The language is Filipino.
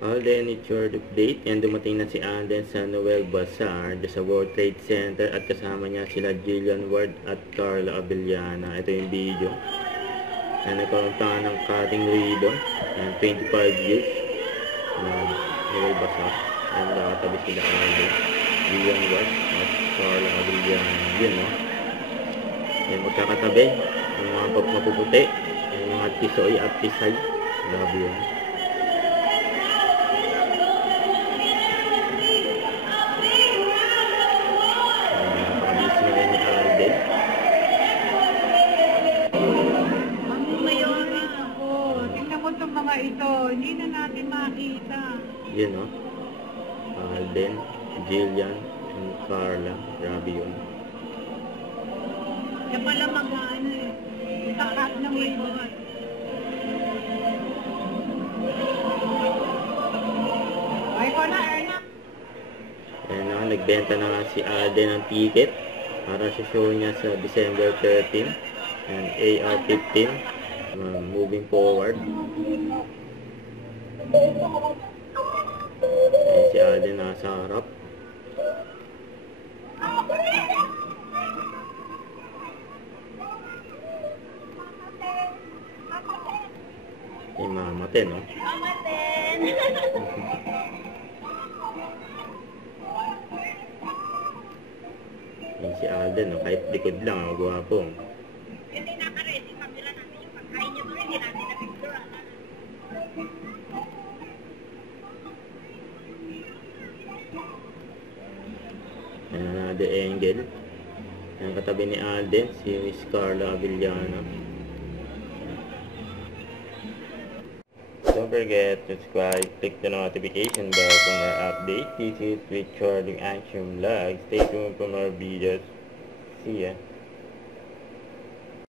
Alden, it's your update. And dumating na si Alden sa Noel Bazaar sa World Trade Center at kasama niya sila Jillian Ward at Carla Abellana. Ito yung video. And nagkaroon tayo ng cutting ribbon. And 25 years na Noel Bazaar. And nakatabi sila Alden, Jillian Ward at Carla Abellana. Yun, no? And magkakatabi ang mga mapuputi, ang mga tisoy at tisay. Grabe yun. Mga ito, hindi na natin makita. Yun, no? Alden, Jillian, and Carla. Grabe yun. Kaya pala mag-ano eh. Takat ng ribbon. Ay ko na, Erna. Ayan na, nagbenta na nga si Alden ng ticket para sa show niya sa December 13 and AR-15. Moving forward. Ayan si Alden nasa harap. Yung mamaten, no? Mamaten! Ayan si Alden, no? Kahit likod lang, no? Gwapo. Hindi nakaredy, pagdala natin yung pagkain niya doon, hindi natin na-picture. The Angel. Ang katabi ni Alden, si Miss Carla Abellana. Don't forget to subscribe, click the notification bell for more updates. This is Richard Action Vlog. Stay tuned for more videos. See ya.